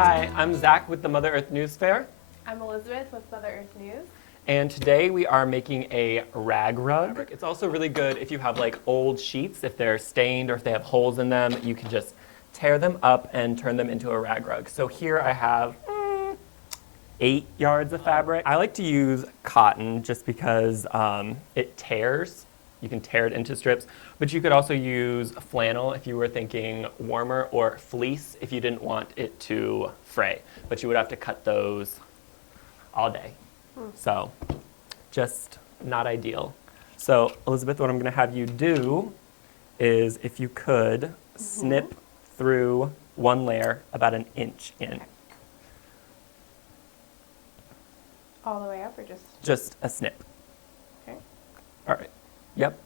Hi, I'm Zach with the Mother Earth News Fair, I'm Elizabeth with Mother Earth News. and today we are making a rag rug. It's also really good if you have like old sheets, if they're stained or if they have holes in them, you can just tear them up and turn them into a rag rug. So here I have 8 yards of fabric. I like to use cotton just because it tears. You can tear it into strips, but you could also use flannel if you were thinking warmer, or fleece if you didn't want it to fray, but you would have to cut those all day. So just not ideal. So Elizabeth, what I'm gonna have you do is, if you could snip through one layer about an inch in. All the way up or just? Just a snip. Okay. All right. Yep.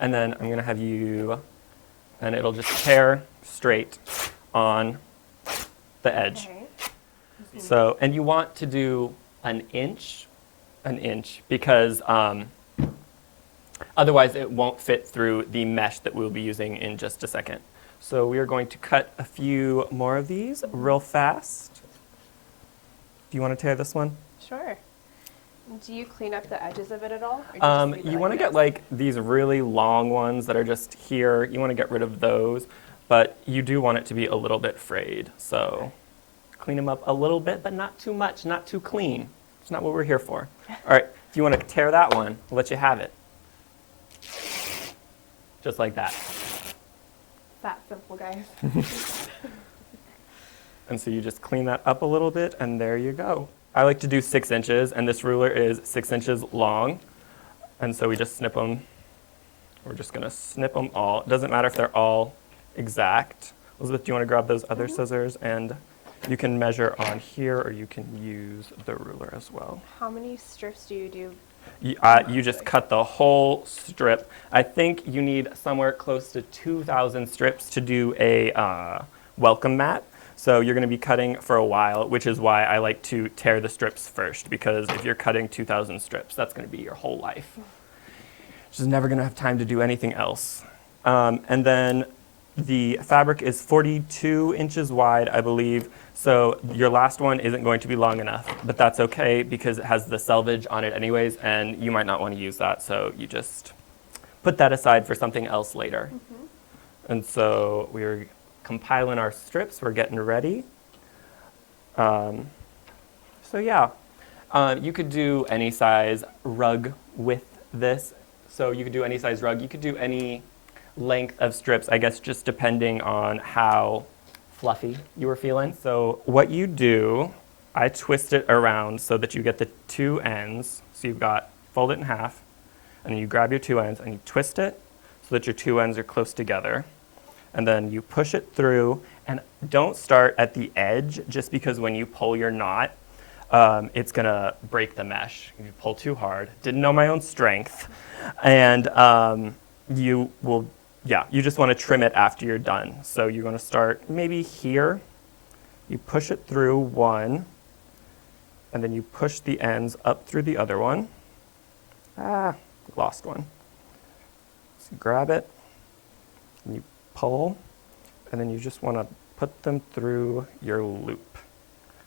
And then I'm going to have you, and it'll just tear straight on the edge. Okay. So, and you want to do an inch, because otherwise it won't fit through the mesh that we'll be using in just a second. So we are going to cut a few more of these real fast. Do you want to tear this one? Sure. Do you clean up the edges of it at all? Or do just leave it You want to this? get like these really long ones that are just here. You want to get rid of those, but you do want it to be a little bit frayed. So clean them up a little bit, but not too much, not too clean. It's not what we're here for. All right, if you want to tear that one, I'll let you have it. Just like that. That simple, guys. And so you just clean that up a little bit, and there you go. I like to do 6 inches, and this ruler is 6 inches long. And so we just snip them. We're just going to snip them all. It doesn't matter if they're all exact. Elizabeth, do you want to grab those other scissors? And you can measure on here, or you can use the ruler as well. How many strips do you do? You just cut the whole strip. I think you need somewhere close to 2,000 strips to do a welcome mat. So you're going to be cutting for a while, which is why I like to tear the strips first, because if you're cutting 2,000 strips, that's going to be your whole life. Just never going to have time to do anything else. And then the fabric is 42 inches wide, I believe. So your last one isn't going to be long enough, but that's okay because it has the selvage on it anyways, and you might not want to use that. So you just put that aside for something else later. And so we're compiling our strips, we're getting ready. So yeah, you could do any size rug with this. So you could do any size rug, you could do any length of strips, I guess just depending on how fluffy you were feeling. So what you do, I twist it around so that you get the 2 ends. So you've got, fold it in half, and then you grab your 2 ends and you twist it so that your 2 ends are close together. And then you push it through, and don't start at the edge, just because when you pull your knot, it's gonna break the mesh. If you pull too hard, didn't know my own strength, and you just wanna trim it after you're done. So you're gonna start maybe here, you push it through one, and then you push the ends up through the other one. Lost one. So you grab it, and you pull, and then you just want to put them through your loop.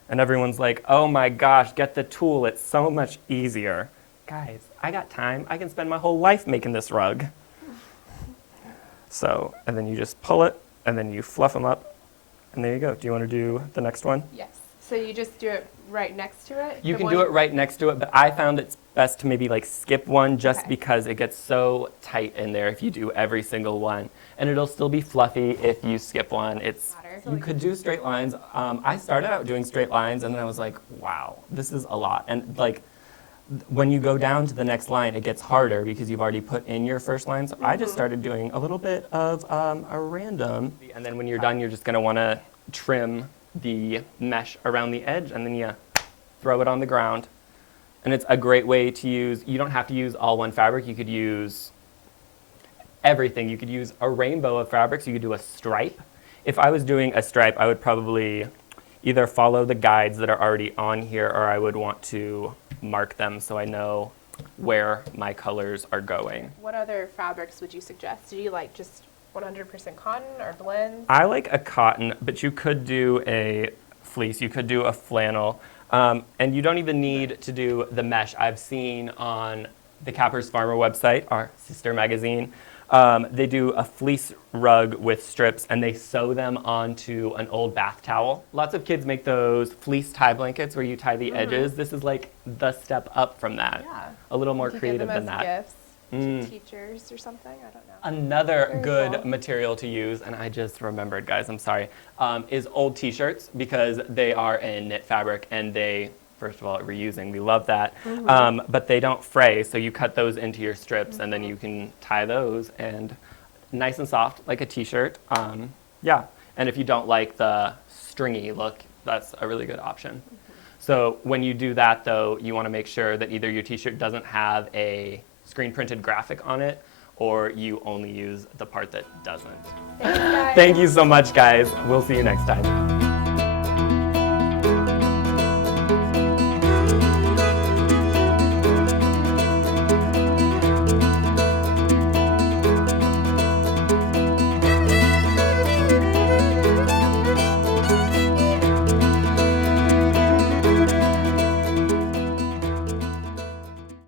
And everyone's like, oh my gosh, get the tool, it's so much easier. Guys, I got time. I can spend my whole life making this rug. So, and then you just pull it, and then you fluff them up, and there you go. Do you want to do the next one? Yes. So you just do it right next to it? You can do it right next to it, but I found it's best to maybe like skip one, just because it gets so tight in there if you do every single one. And it'll still be fluffy if you skip one. You could do straight lines. I started out doing straight lines, and then I was like, wow, this is a lot. And like, when you go down to the next line, it gets harder because you've already put in your first line. So I just started doing a little bit of a random. And then when you're done, you're just going to want to trim the mesh around the edge, and then you throw it on the ground. And it's a great way to use, you don't have to use all one fabric. You could use everything. You could use a rainbow of fabrics. You could do a stripe. If I was doing a stripe, I would probably either follow the guides that are already on here, or I would want to mark them so I know where my colors are going. What other fabrics would you suggest? Do you like just 100% cotton or blends? I like a cotton, but you could do a fleece. You could do a flannel. And you don't even need to do the mesh. I've seen on the Capper's Farmer website, our sister magazine, they do a fleece rug with strips and they sew them onto an old bath towel. Lots of kids make those fleece tie blankets where you tie the edges. This is like the step up from that. Yeah. A little more You could creative give them than as that. gifts to teachers or something. I don't know. Another Very good cool. material to use, and I just remembered, guys, I'm sorry, is old t-shirts because they are in knit fabric and they, first of all, reusing, we love that, but they don't fray, so you cut those into your strips and then you can tie those and nice and soft like a t-shirt. Yeah, and if you don't like the stringy look, that's a really good option. So when you do that, though, you want to make sure that either your t-shirt doesn't have a screen printed graphic on it or you only use the part that doesn't. Thanks, guys. Thank you so much, guys. We'll see you next time.